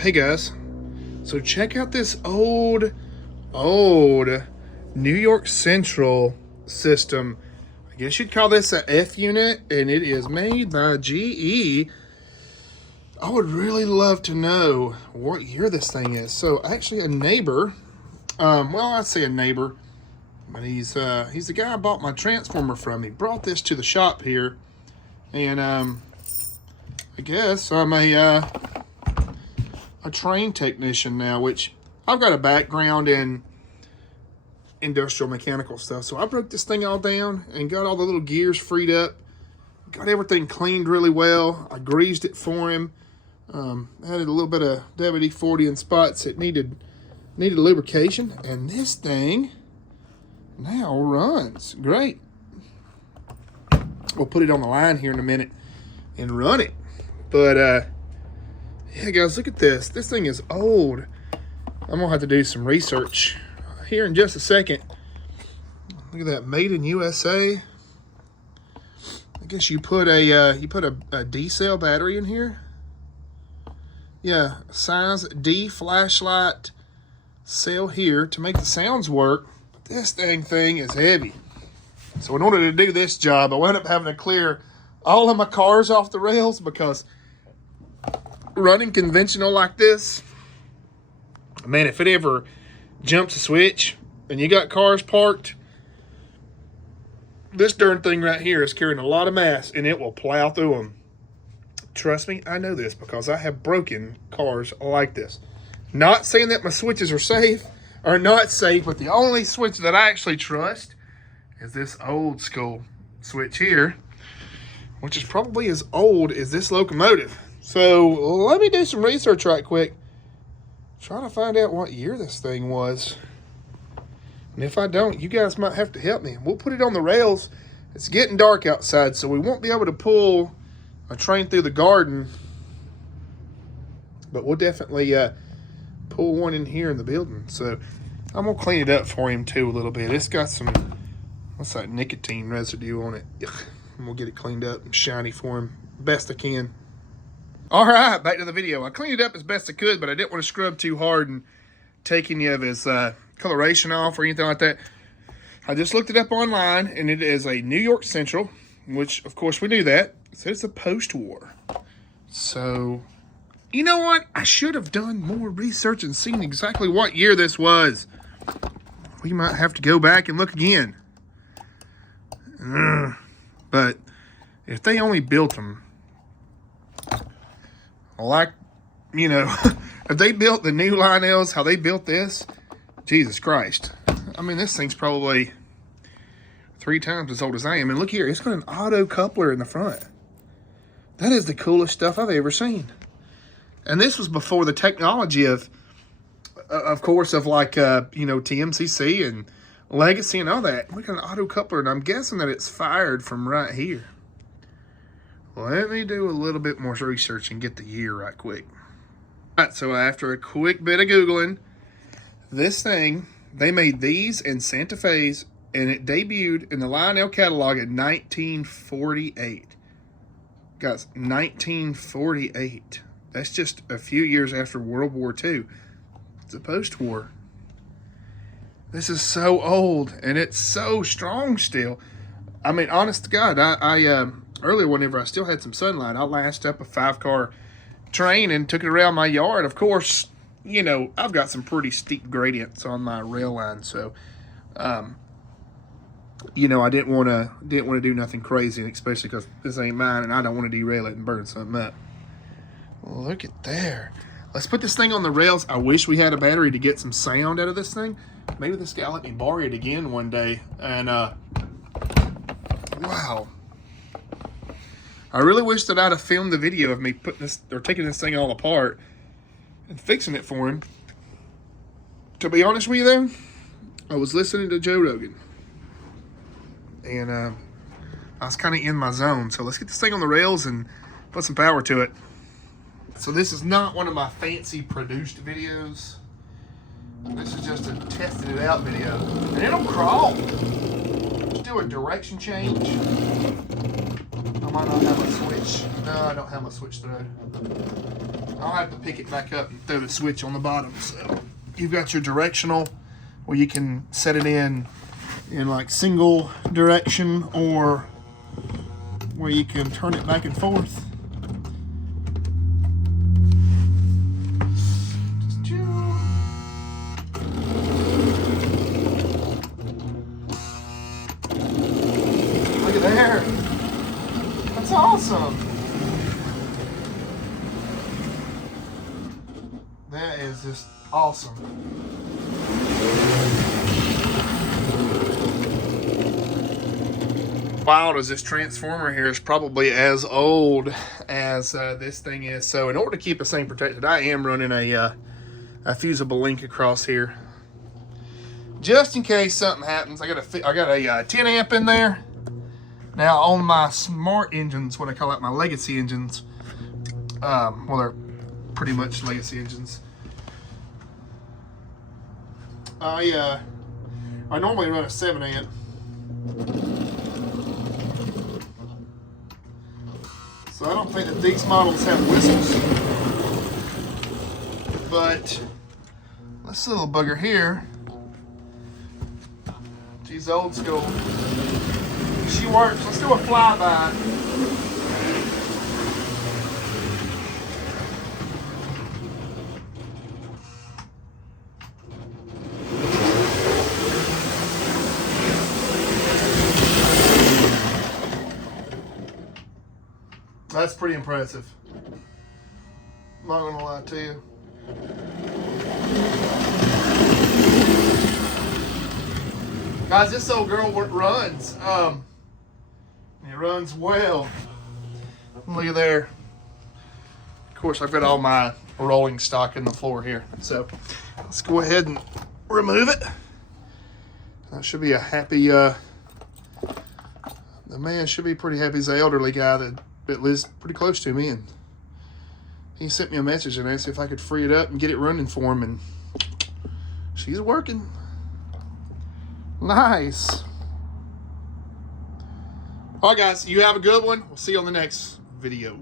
Hey guys, so check out this old New York Central system. I guess you'd call this a F unit, and it is made by GE. I would really love to know what year this thing is. So actually a neighbor, well, I'd say a neighbor, but he's the guy I bought my transformer from. He brought this to the shop here, and I guess I'm a train technician now, which I've got a background in industrial mechanical stuff. So I broke this thing all down and got all the little gears freed up, got everything cleaned really well. I greased it for him. Added a little bit of WD-40 in spots that needed lubrication, and this thing now runs great. We'll put it on the line here in a minute and run it. But yeah, guys, look at this. This thing is old. I'm gonna have to do some research here in just a second. Look at that, made in USA. I guess you put a D cell battery in here. Yeah, size D flashlight cell here to make the sounds work. But this dang thing is heavy. So in order to do this job, I wound up having to clear all of my cars off the rails, because running conventional like this, man, if it ever jumps a switch and you got cars parked, this darn thing right here is carrying a lot of mass and it will plow through them. Trust me, I know this because I have broken cars like this. Not saying that my switches are safe or not safe, but the only switch that I actually trust is this old school switch here, which is probably as old as this locomotive. So let me do some research right quick, try to find out what year this thing was. And if I don't, you guys might have to help me. We'll put it on the rails. It's getting dark outside, so we won't be able to pull a train through the garden, but we'll definitely pull one in here in the building. So I'm gonna clean it up for him too a little bit. It's got some, what's that, nicotine residue on it. Ugh. I'm gonna get it cleaned up and shiny for him best I can. All right, back to the video. I cleaned it up as best I could, but I didn't want to scrub too hard and take any of his coloration off or anything like that. I just looked it up online, and it is a New York Central, which of course we knew that. It says it's a post-war. So, you know what? I should have done more research and seen exactly what year this was. We might have to go back and look again. But if they only built them, like, you know, if they built the new Lionels, how they built this, Jesus Christ. I mean, this thing's probably 3 times as old as I am. And look here, it's got an auto coupler in the front. That is the coolest stuff I've ever seen. And this was before the technology of course, of like, you know, TMCC and Legacy and all that. Look at an auto coupler, and I'm guessing that it's fired from right here. Let me do a little bit more research and get the year right quick. All right, so after a quick bit of Googling, this thing, they made these in Santa Fe's, and it debuted in the Lionel catalog in 1948. Guys, 1948. That's just a few years after World War II. It's a post-war. This is so old, and it's so strong still. I mean, honest to God, I earlier whenever I still had some sunlight, I lashed up a 5-car train and took it around my yard. Of course, you know, I've got some pretty steep gradients on my rail line, so you know, I didn't want to do nothing crazy, especially because this ain't mine and I don't want to derail it and burn something up. Look at there. Let's put this thing on the rails. I wish we had a battery to get some sound out of this thing. Maybe this guy let me borrow it again one day. And wow. I really wish that I'd have filmed the video of me putting this, or taking this thing all apart and fixing it for him. To be honest with you though, I was listening to Joe Rogan, and I was kind of in my zone. So let's get this thing on the rails and put some power to it. So this is not one of my fancy produced videos. This is just a testing it out video. And it'll crawl. Let's do a direction change. I might not have a switch. No, I don't have a switch thread. I'll have to pick it back up and throw the switch on the bottom. So you've got your directional, where you can set it in like single direction, or where you can turn it back and forth. Look at there. That's awesome. That is just awesome. Wild as this transformer here is probably as old as this thing is. So in order to keep this thing protected, I am running a fusible link across here, just in case something happens. I got a 10 amp in there. Now on my smart engines, what I call it, my legacy engines, well, they're pretty much legacy engines. I normally run a 7 amp. So I don't think that these models have whistles, but this little bugger here, she's old school. She works. Let's do a flyby. That's pretty impressive. I'm not gonna lie to you. Guys, this old girl runs. It runs well. Look at there. Of course, I've got all my rolling stock in the floor here. So let's go ahead and remove it. That should be a happy, the man should be pretty happy. He's an elderly guy that lives pretty close to me, and he sent me a message and asked if I could free it up and get it running for him, and she's working. Nice. All right, guys, you have a good one. We'll see you on the next video.